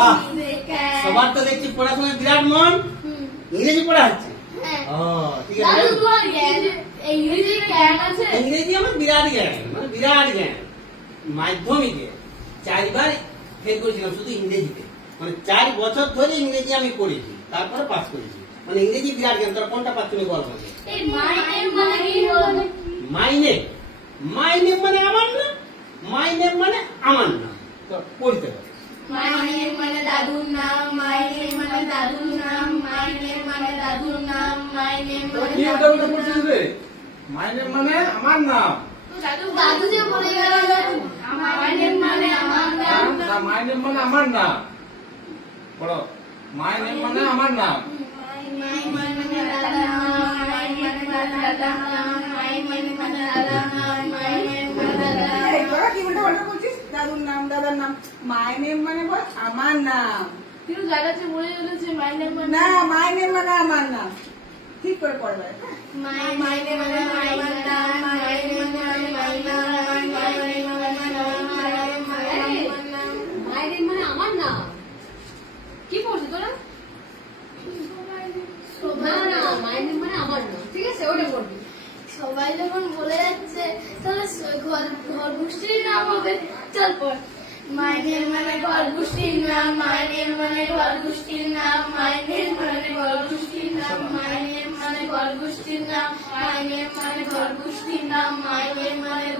বাহ, সবার তো দেখছি পড়াশোনায় বিরাট মন। ইংরেজি পড়া হচ্ছে? ও ঠিক আছে। ইংরেজি আমার বিরাট জ্ঞান, মানে বিরাট জ্ঞান। মাধ্যমিকে 4 বার ফেল করেছিলাম শুধু ইংরেজিতে, মানে 4 বছর ধরে ইংরেজি আমি পড়েছি, তারপরে পাস করেছি। মানে ইংরেজি বিরাট জ্ঞান। তোরা কোনটা পাচ্ছ না বল আমাকে? মাই নেম, মাই নেম মানে আমার নাম, মাই নেম মানে আমার নাম। তো পড়তে হবে। মাই নেম মানে দাদুর নাম, মাই নেম মানে দাদুর নাম, মাই নেম মানে দাদুর নাম, মাই নেম মানে কি ওটা ওটা বলছিস রে? মাই নেম মানে আমার নাম। দাদু যে বলে গেল মাই নেম মানে আমার নাম। না, মাই নেম মানে আমার নাম। বলো, মাই নেম মানে আমার নাম। মাই মানে দাদা নাম, মাই মানে দাদা নাম, মাই মানে দাদা নাম, মাই মানে দাদা। এই তোরা কি উল্টো পাল্টা বলছিস? দাদুর নাম, দাদার নাম। মাই নেম মানে বল আমার নাম। কিন্তু দাদা যে বলে গেল যে মাই নেম মানে না, মাই নেম মানে আমার নাম। ঠিক করে পড়বে। মাই নেম মানে মাই নাম, মাই নেম মানে মাই নাম, মাই নেম মানে মায়ের মানে আমার নাম। কি পড়ছিস তোরা? না না, মায়ের মানে আমার নাম, ঠিক আছে, ওটা পড়বি। সবাই যখন বলে যাচ্ছে তাহলে ঘর গোষ্ঠীর নাম হবে। চল পর। মাইনের মানে ঘর গোষ্ঠীর নাম, মাইনের মানে ঘর গোষ্ঠীর নাম, মাইনের মানে ঘর গোষ্ঠীর নাম, মাইনের মানে ঘর গোষ্ঠীর নাম, মাইনের মানে ঘর গোষ্ঠীর নাম, মাইনের মানে